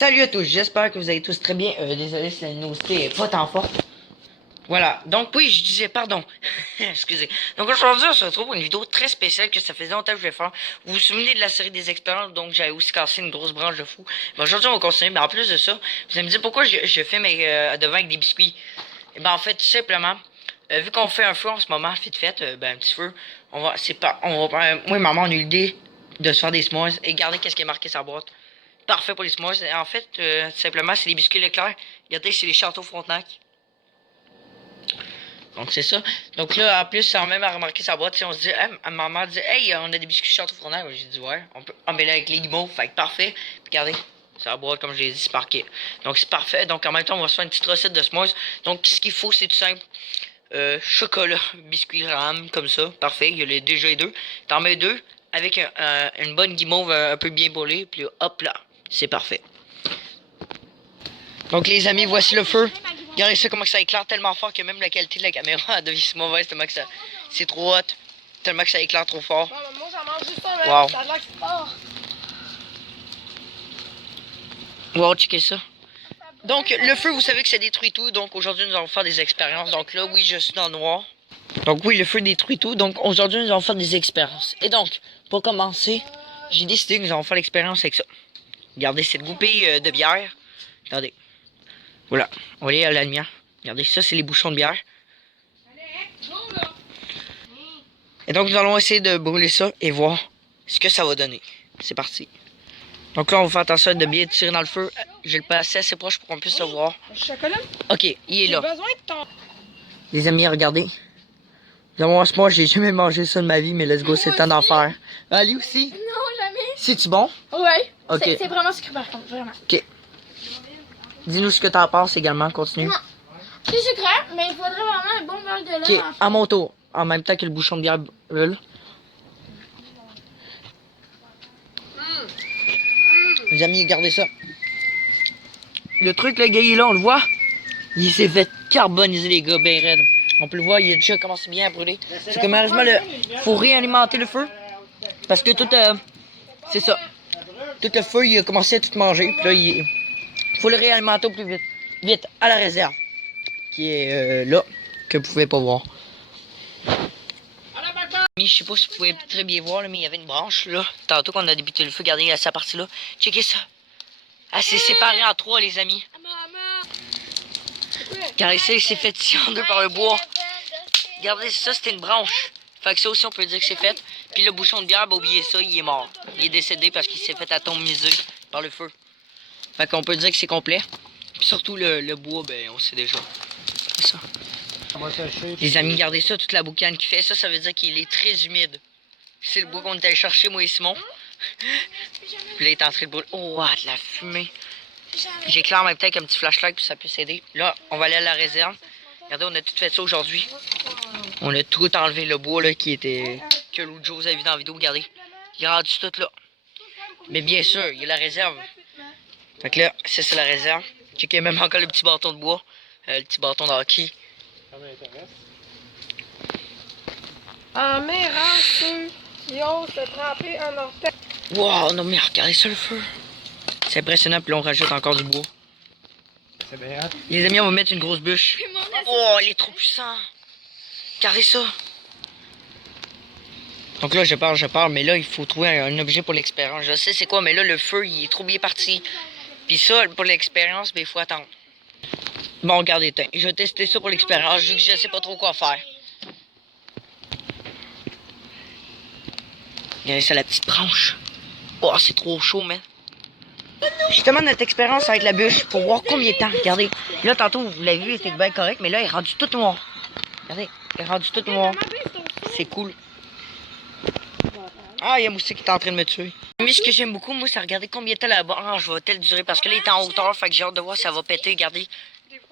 Salut à tous, j'espère que vous allez tous très bien. Désolé si la luminosité est pas tant forte. Voilà, donc oui, je disais, pardon. Excusez. Donc aujourd'hui, on se retrouve pour une vidéo très spéciale que ça faisait longtemps que je vais faire. Vous vous souvenez de la série des expériences, donc j'avais aussi cassé une grosse branche de fou. Mais aujourd'hui, on va continuer. Mais en plus de ça, vous allez me dire pourquoi je fais mes devants avec des biscuits. Et ben en fait, tout simplement, vu qu'on fait un feu en ce moment, fait, ben un petit feu, moi et maman, on a eu l'idée de se faire des s'mores et regardez qu'est-ce qui est marqué sur la boîte. Parfait pour les s'mores. En fait, tout simplement, c'est les biscuits Leclerc. Regardez, c'est les Châteaux Frontenac. Donc c'est ça. Donc là, en plus, sans même à remarquer sa boîte, on se dit, hey, maman dit, hey, on a des biscuits Château Frontenac. J'ai dit, ouais, on peut embellir avec les guimauves. Fait que parfait. Puis regardez, c'est la boîte, comme je l'ai dit, c'est marqué. Donc c'est parfait. Donc en même temps, on va se faire une petite recette de s'mores. Donc ce qu'il faut, c'est tout simple. Chocolat, biscuits rame, comme ça. Parfait. Il y a déjà les deux. T'en mets deux avec une bonne guimauve un peu bien brûlée. Puis hop là, c'est parfait. Donc les amis, voici le feu. Regardez ça comment ça éclaire tellement fort que même la qualité de la caméra devient mauvaise tellement que ça c'est trop hot, tellement que ça éclaire trop fort. Moi j'en mange juste un, wow. Ça a l'air que c'est fort. Wow, checkez ça. Donc le feu, vous savez que ça détruit tout. Donc aujourd'hui nous allons faire des expériences. Donc là oui, je suis dans le noir. Donc oui, le feu détruit tout. Donc aujourd'hui nous allons faire des expériences. Et donc pour commencer, j'ai décidé que nous allons faire l'expérience avec ça. Regardez cette goupille de bière. Regardez. Voilà, on va aller à la lumière. Regardez, ça c'est les bouchons de bière. Et donc nous allons essayer de brûler ça et voir ce que ça va donner. C'est parti. Donc là on va faire attention de bien tirer dans le feu. Je vais le passer assez proche pour qu'on puisse le voir. Chocolat? Ok, il est là. J'ai besoin de ton... Les amis, regardez. Nous allons voir ce moi, j'ai jamais mangé ça de ma vie, mais let's go, c'est temps d'en faire. Ali aussi? Non, jamais. C'est-tu bon? Ouais. Ok. C'est vraiment sucré par contre, vraiment. Ok. Dis-nous ce que t'en penses également, continue. Non. C'est sucré, mais il faudrait vraiment un bon beurre de lait. Ok, à mon tour. En même temps que le bouchon de bière brûle. Les amis, regardez ça. Le truc, le gars, il est là, on le voit. Il s'est fait carboniser, les gars, ben raide. On peut le voir, il a déjà commencé bien à brûler. C'est que malheureusement, faut réalimenter le feu. Parce que tout, c'est ça. Tout le feu, il a commencé à tout manger. Puis là, il faut le réalimenter au plus vite. Vite, à la réserve. Qui est là, que vous pouvez pas voir. Je sais pas si vous pouvez très bien voir, là, mais il y avait une branche, là. Tantôt qu'on a débuté le feu, regardez, cette partie-là. Checkez ça. Elle s'est séparée en trois, les amis. Regardez ça, il s'est fait tirer en deux par le bois. Regardez ça, c'était une branche. Fait que ça aussi, on peut dire que c'est fait. Puis le bouchon de bière, bah, oubliez ça, il est mort. Il est décédé parce qu'il s'est fait atomiser par le feu. Fait qu'on peut dire que c'est complet. Puis surtout le bois, ben, on sait déjà. C'est ça. Les amis, regardez ça, toute la boucane qu'il fait. Ça veut dire qu'il est très humide. C'est le bois qu'on est allé chercher, moi et Simon. Puis là, il est en train de brûler. Oh, de la fumée. J'éclaire en même temps avec un petit flashlight, puis ça peut s'aider. Là, on va aller à la réserve. Regardez, on a tout fait ça aujourd'hui. On a tout enlevé le bois là, que l'autre jour vous avez vu dans la vidéo. Regardez, il est rendu tout là. Mais bien sûr, il y a la réserve. Fait que là, c'est la réserve. Il y a même encore le petit bâton de bois. Le petit bâton de hockey. En mérant ceux qui osent se tremper en orteil. Wow, non mais regardez ça le feu. C'est impressionnant, puis là on rajoute encore du bois. C'est bien. Les amis, on va mettre une grosse bûche. Oh, il est trop puissant. Regardez ça. Donc là, je parle, mais là, il faut trouver un objet pour l'expérience. Je sais c'est quoi, mais là, le feu, il est trop bien parti. Puis ça, pour l'expérience, ben, il faut attendre. Bon, regardez, je vais tester ça pour l'expérience, vu que je sais pas trop quoi faire. Regardez ça, la petite branche. Oh, c'est trop chaud, man. Justement, notre expérience avec la bûche, pour voir combien de temps. Regardez, là, tantôt, vous l'avez vu, c'était bien correct, mais là, il est rendu tout noir. Regardez, il est rendu tout noir. C'est cool. Ah, il y a Moussi qui est en train de me tuer. Mais ce que j'aime beaucoup, moi, c'est regarder combien de temps la branche va-t-elle durer. Parce que là, il est en hauteur, fait que j'ai hâte de voir si ça va péter. Regardez,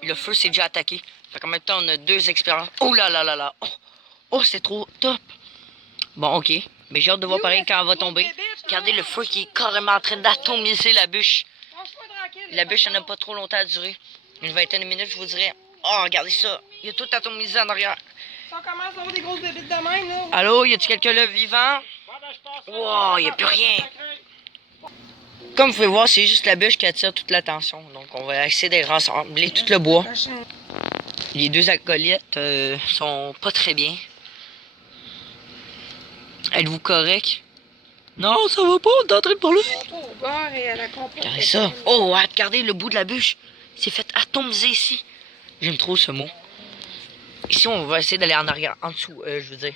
le feu s'est déjà attaqué. Fait qu'en même temps, on a deux expériences. Oh là là là là. Oh, c'est trop top. Bon, ok. Mais j'ai hâte de voir pareil quand elle va tomber. Regardez le feu qui est carrément en train d'atomiser la bûche. La bûche, elle n'a pas trop longtemps à durer. Une vingtaine de minutes, je vous dirais. Oh, regardez ça. Il y a tout atomisé en arrière. Si on commence à avoir des grosses bébites de même, là. Allô, y a-tu quelqu'un là vivant? Wow, y a plus rien. Comme vous pouvez voir, c'est juste la bûche qui attire toute l'attention. Donc, on va essayer de rassembler tout le bois. Les deux acolytes sont pas très bien. Êtes-vous correct? Non, ça va pas, on est en train de parler. Au bord et à la compote. Regardez ça. Oh, regardez le bout de la bûche. C'est fait atomiser ici. J'aime trop ce mot. Ici, on va essayer d'aller en arrière, en dessous, je veux dire.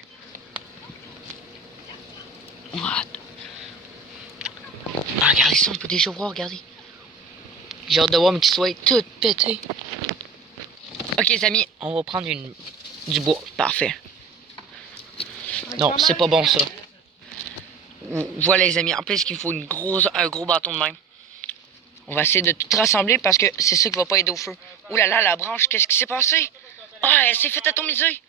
What? Ah, regardez ça, on peut déjà voir, regardez. J'ai hâte de voir, mais qu'il soit tout pété. Ok, les amis, on va prendre du bois. Parfait. Non, c'est pas bon, ça. Voilà, les amis. En plus, il faut un gros bâton de même. On va essayer de tout rassembler parce que c'est ça qui va pas aider au feu. Ouh là là, la branche, qu'est-ce qui s'est passé? Ah, elle s'est fait atomiser.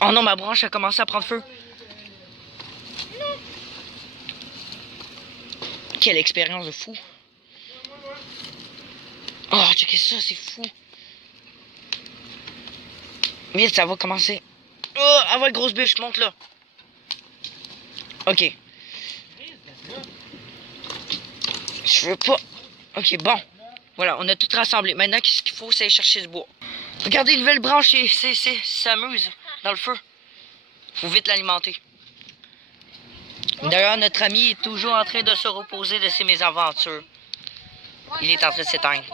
Oh non, ma branche a commencé à prendre feu. Quelle expérience de fou. Oh, checkez ça, c'est fou. Vite, ça va commencer. Oh, avoir une grosse bûche, monte là. Ok. Je veux pas. Ok, bon. Voilà, on a tout rassemblé. Maintenant, qu'est-ce qu'il faut, c'est aller chercher du bois. Regardez, une nouvelle branche, s'amuse dans le feu. Faut vite l'alimenter. D'ailleurs, notre ami est toujours en train de se reposer de ses mésaventures. Il est en train de s'éteindre.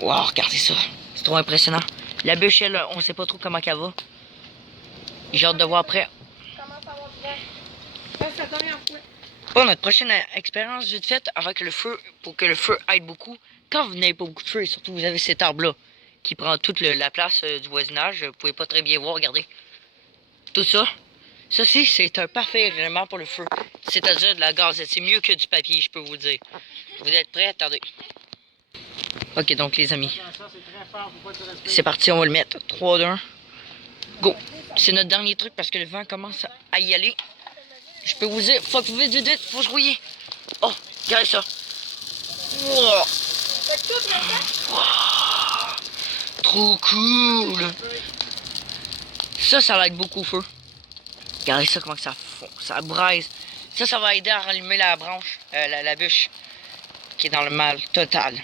Wow, regardez ça. C'est trop impressionnant. La bûche, elle, on sait pas trop comment elle va. J'ai hâte de voir après. Bon, notre prochaine expérience vite faite avec le feu, pour que le feu aide beaucoup. Quand vous n'avez pas beaucoup de feu, et surtout vous avez cet arbre-là, qui prend toute la place du voisinage, vous pouvez pas très bien voir, regardez. Tout ça. Ceci, c'est un parfait élément pour le feu. C'est-à-dire de la gazette. C'est mieux que du papier, je peux vous le dire. Vous êtes prêts? Attendez. Ok, donc les amis. C'est parti, on va le mettre. 3, 2, 1. Go. C'est notre dernier truc parce que le vent commence à y aller. Je peux vous dire, faut que vous vite, faut se rouiller. Oh, regardez ça. Wow. Wow. Trop cool. Ça l'aide beaucoup au feu. Regardez ça, comment que ça fond, ça braise. Ça va aider à rallumer la branche, la bûche, qui est dans le mal total.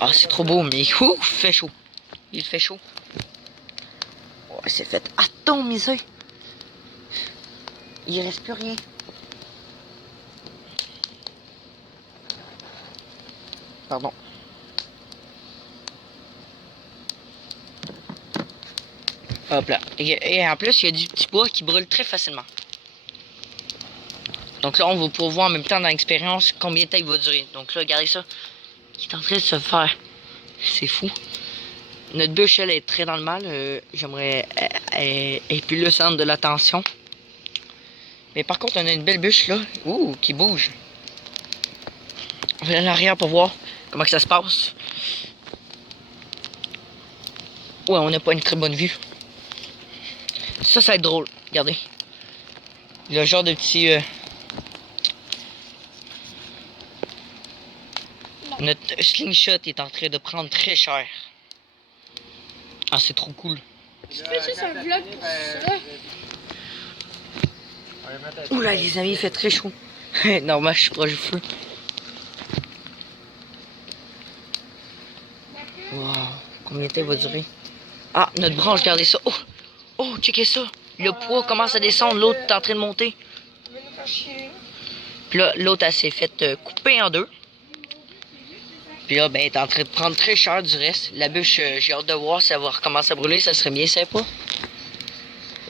Ah, c'est trop beau, mais ouh, il fait chaud. Il fait chaud. Oh, c'est fait atomiser. Il reste plus rien. Pardon. Hop là. Et en plus, il y a du petit bois qui brûle très facilement. Donc là, on va pouvoir voir en même temps dans l'expérience combien de temps il va durer. Donc là, regardez ça. Il est en train de se faire. C'est fou. Notre bûche, elle est très dans le mal. J'aimerais... Elle est plus le centre de l'attention. Mais par contre, on a une belle bûche là. Ouh, qui bouge. On va aller en arrière pour voir comment que ça se passe. Ouais, on n'a pas une très bonne vue. Ça va être drôle. Regardez. Le genre de petit... Notre slingshot est en train de prendre très cher. Ah, c'est trop cool. Tu fais juste un vlog pour ça? Oula, les amis, il fait très chaud. Normal, je suis proche du feu. Wow, combien de temps il va durer? Ah, notre branche, regardez ça. Oh, oh, checkez ça. Le poids commence à descendre, l'autre est en train de monter. Puis là, l'autre, elle s'est faite couper en deux. Puis là, ben, elle est en train de prendre très cher du reste. La bûche, j'ai hâte de voir si elle va recommencer à brûler, ça serait bien sympa.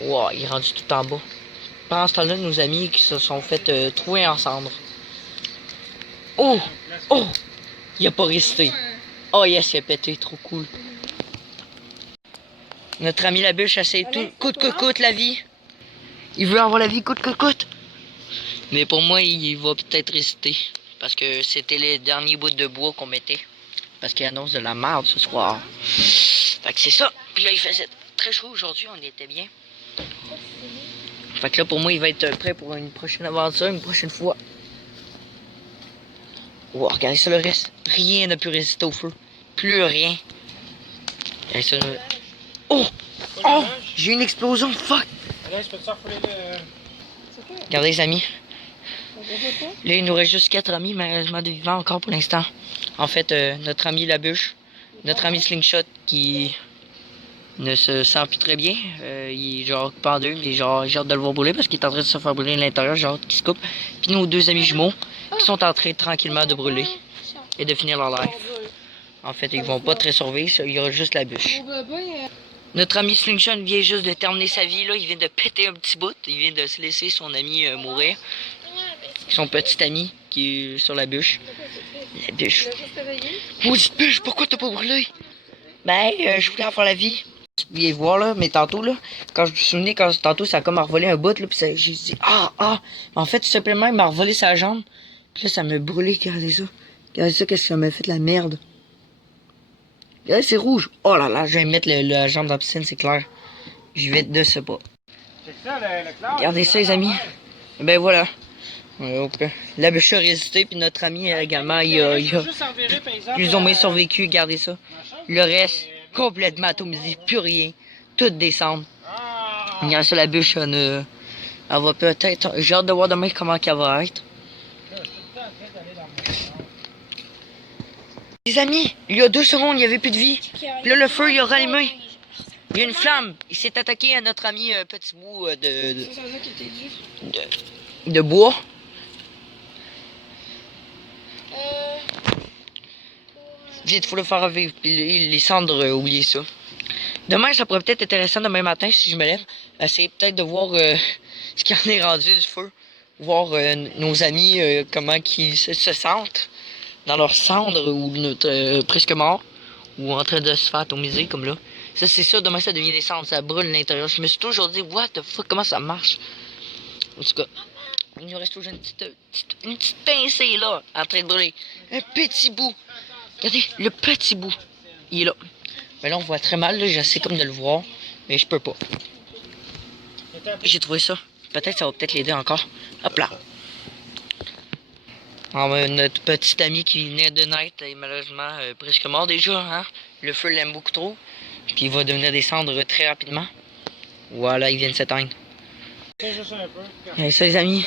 Wow, il est rendu tout en bas. Pendant ce temps-là, nos amis qui se sont fait trouer en cendres. Oh! Oh! Il a pas résisté. Oh yes, il a pété, trop cool. Notre ami la bûche essaie tout, coûte que coûte la vie. Il veut avoir la vie coûte que coûte. Mais pour moi, il va peut-être résister. Parce que c'était les derniers bouts de bois qu'on mettait. Parce qu'il annonce de la merde ce soir. Fait que c'est ça. Puis là, il faisait très chaud aujourd'hui, on était bien. Fait que là, pour moi, il va être prêt pour une prochaine aventure, une prochaine fois. Wow, regardez ça le reste. Rien n'a pu résister au feu. Plus rien. Regardez ça. Oh! Oh! J'ai une explosion, fuck! Regardez les amis. Là, il nous reste juste 4 amis, malheureusement de vivants encore pour l'instant. En fait, notre ami La Bûche, notre ami Slingshot qui ne se sent plus très bien. Il est genre coupé en deux, il est genre, j'ai hâte de le voir brûler parce qu'il est en train de se faire brûler à l'intérieur, j'ai hâte qu'il se coupe. Puis nos 2 amis jumeaux qui sont en train tranquillement de brûler et de finir leur life. En fait, ils vont pas très survivre, il y aura juste La Bûche. Notre ami Slingshot vient juste de terminer sa vie, là. Il vient de péter un petit bout. Il vient de se laisser son ami mourir. Son petit ami qui est sur La Bûche. La Bûche. Maudite Bûche, pourquoi t'as pas brûlé? Ben, je voulais avoir la vie. Vous pouvez voir, là, mais tantôt, là, quand je me souvenais, tantôt, ça a comme revolé un bout, là, pis j'ai dit, en fait, tout simplement, il m'a revolé sa jambe. Puis là, ça m'a brûlé, regardez ça. Regardez ça, qu'est-ce que ça m'a fait de la merde. Regardez, c'est rouge. Oh là là, je vais mettre la jambe dans la piscine, c'est clair. Je vais de ce pas. C'est ça, le clair. Regardez ça, les amis. Ben voilà. La Bûche a résisté, puis notre ami également, ils ont bien survécu, regardez ça. Le reste, complètement atomisé, plus rien. Tout descendre. Regarde ça, La Bûche, elle va peut-être... J'ai hâte de voir demain comment elle va être. Les amis, il y a 2 secondes, il n'y avait plus de vie. Puis là, le feu, il a rallumé. Il y a une flamme. Il s'est attaqué à notre ami petit bout de bois. Vite, faut le faire revivre. Puis les cendres, oubliez ça. Demain, ça pourrait peut-être être intéressant demain matin, si je me lève. Essayer peut-être de voir ce qui en est rendu du feu. Voir nos amis, comment ils se sentent dans leurs cendres ou presque morts. Ou en train de se faire atomiser, comme là. Ça, c'est ça, demain, ça devient des cendres. Ça brûle l'intérieur. Je me suis toujours dit, what the fuck, comment ça marche? En tout cas, il nous reste toujours une petite pincée, là, en train de brûler. Un petit bout. Regardez, le petit bout. Il est là. Mais là, on voit très mal, là. J'essaie comme de le voir. Mais je peux pas. J'ai trouvé ça. Peut-être ça va peut-être l'aider encore. Hop là. Notre petit ami qui venait de naître est malheureusement presque mort déjà. Hein? Le feu l'aime beaucoup trop. Puis il va devenir des cendres très rapidement. Voilà, il vient de s'éteindre. Et ça, les amis.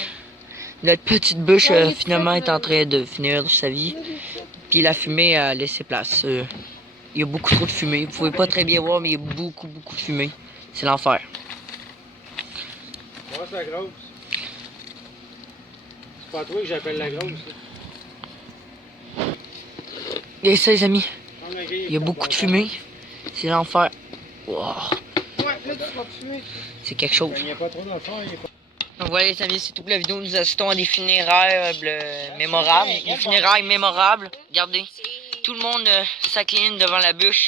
Notre petite bûche finalement est en train de finir sa vie. Puis la fumée a laissé place. Il y a beaucoup trop de fumée. Vous pouvez pas très bien voir, mais il y a beaucoup de fumée. C'est l'enfer. Ouais, c'est la grosse. C'est pas toi que j'appelle la grosse. Et ça, les amis. Il y a beaucoup de fumée. C'est l'enfer. Wow. Ouais, là, tu vas fumer. C'est quelque chose. Il n'y a pas trop d'enfants, il n'y a pas... Donc voilà, les amis, c'est tout pour la vidéo. Nous assistons à des funérailles mémorables. Des funérailles mémorables. Regardez. Tout le monde s'incline devant La Bûche,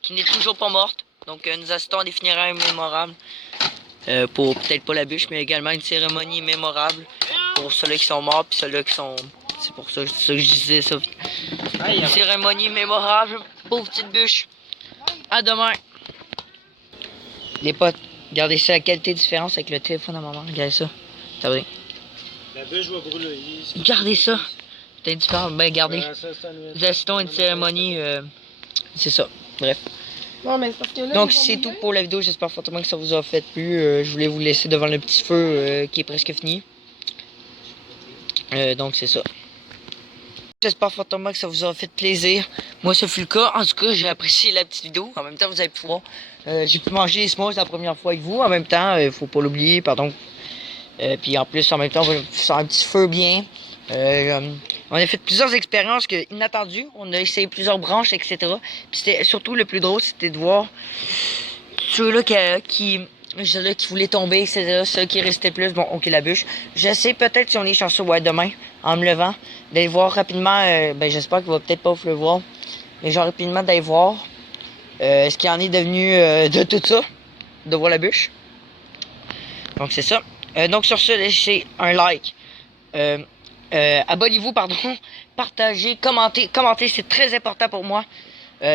qui n'est toujours pas morte. Donc nous assistons à des funérailles mémorables. Pour peut-être pas La Bûche, mais également une cérémonie mémorable pour ceux-là qui sont morts, puis ceux-là qui sont... C'est pour ça que je disais ça. Une cérémonie mémorable. Pauvre petite Bûche. À demain. Les potes, regardez ça, la qualité de différence avec le téléphone à maman. Regardez ça. Regardez. La bûche va brûler. Regardez ça. C'est différent. Ben, regardez. Nous assistons à une cérémonie. C'est ça. Bref. Non, mais c'est parce que là, Donc, c'est tout pour la vidéo. J'espère fortement que ça vous a fait plu. Je voulais vous laisser devant le petit feu qui est presque fini. Donc, c'est ça. J'espère fortement que ça vous aura fait plaisir. Moi, ce fut le cas. En tout cas, j'ai apprécié la petite vidéo. En même temps, vous avez pu voir. J'ai pu manger les s'mores la première fois avec vous. En même temps, faut pas l'oublier, pardon. Puis en plus, en même temps, on va faire un petit feu bien. On a fait plusieurs expériences inattendues. On a essayé plusieurs branches, etc. Puis c'était surtout le plus drôle, c'était de voir ceux-là qui voulaient tomber, etc. Ceux qui restaient plus, bon, ok, La Bûche. Je sais peut-être si on est chanceux, ouais, demain, en me levant, d'aller voir rapidement, ben j'espère qu'il va peut-être pas vous le voir, mais genre rapidement d'aller voir ce qui en est devenu de tout ça, de voir La Bûche. Donc c'est ça. Donc sur ce, laissez un like. Abonnez-vous, pardon, partagez, commentez, c'est très important pour moi.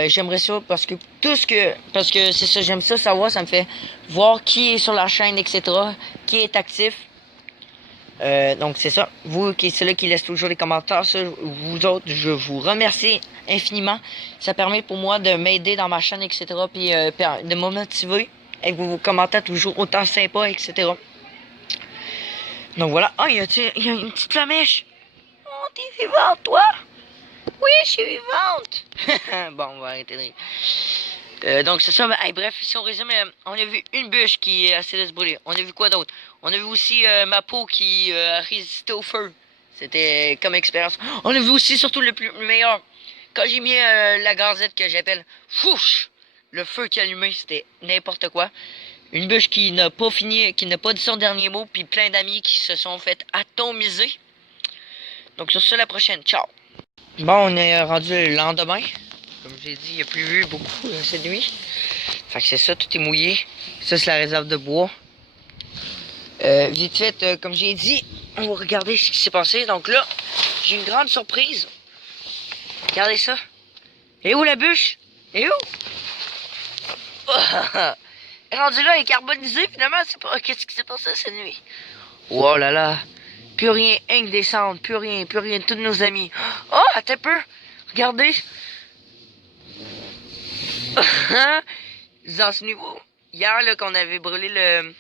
J'aimerais ça parce que c'est ça, j'aime ça savoir, ça me fait voir qui est sur la chaîne, etc., qui est actif. Donc c'est ça, vous qui c'est là qui laisse toujours les commentaires, ça, vous autres, je vous remercie infiniment. Ça permet pour moi de m'aider dans ma chaîne, etc., puis de me motiver avec vos commentaires toujours autant sympas, etc. Donc voilà. Ah, il y a une petite flamèche. Oh, t'es vivante, toi? Oui, je suis vivante. Bon, on va arrêter de rire. Donc c'est ça, hey, bref, si on résume, on a vu une bûche qui a essayé de se brûler. On a vu quoi d'autre? On a vu aussi ma peau qui a résisté au feu. C'était comme expérience. On a vu aussi surtout le meilleur. Quand j'ai mis la gazette que j'appelle fouche, le feu qui allumait, c'était n'importe quoi. Une bûche qui n'a pas fini, qui n'a pas dit son dernier mot, puis plein d'amis qui se sont fait atomiser. Donc sur ce, la prochaine. Ciao! Bon, on est rendu le lendemain. Comme j'ai dit, il a plu beaucoup cette nuit. Fait que c'est ça, tout est mouillé. Ça, c'est la réserve de bois. Vite fait, comme j'ai dit, on va regarder ce qui s'est passé. Donc là, j'ai une grande surprise. Regardez ça. Et où la bûche? Et où? Rendu là, elle est carbonisée, finalement, c'est pas... Qu'est-ce qui s'est passé cette nuit? Oh là là. Plus rien, rien que des cendres, plus rien, tous nos amis. Oh, attends un peu. Regardez. Dans ce niveau. Hier, là, quand on avait brûlé le...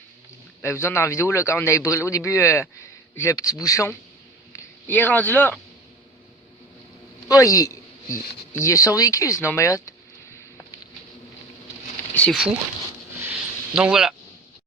Ben, vous êtes dans la vidéo, là, quand on avait brûlé au début le petit bouchon. Il est rendu là. Oh, il a survécu, sinon, mais hot. C'est fou. Donc voilà.